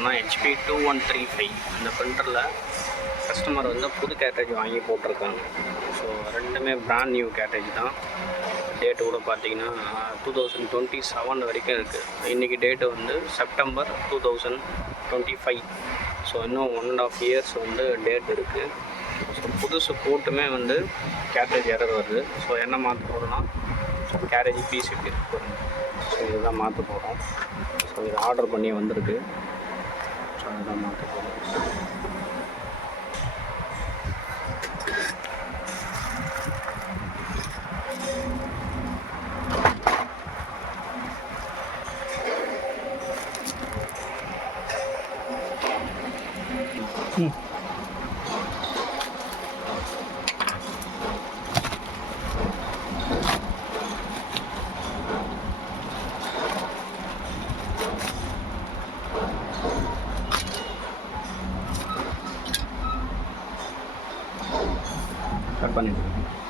போகிறோம்னா HP 2135 அந்த பிரிண்டரில் customer வந்து புது கேட்ரேஜ் வாங்கி போட்டிருக்காங்க. ஸோ ரெண்டுமே பிராண்ட் நியூ கேட்ரேஜ் தான். டேட்டு கூட பார்த்தீங்கன்னா 2027 வரைக்கும் இருக்குது. இன்றைக்கி டேட்டு வந்து செப்டம்பர் 2025. ஸோ இன்னும் 1.5 இயர்ஸ் வந்து டேட் இருக்குது. ஸோ புதுசு போட்டுமே வந்து கேட்ரேஜ் எரர் வருது. ஸோ என்ன மாற்ற போகிறோன்னா கேரேஜ் பீஸ் இப்படி இருக்கு. ஸோ இதுதான் மாற்ற போகிறோம். ஸோ இது ஆர்டர் பண்ணி வந்திருக்கு. ஸோ இதுதான் மாற்ற போகிறோம். கட் பண்ணிட்டு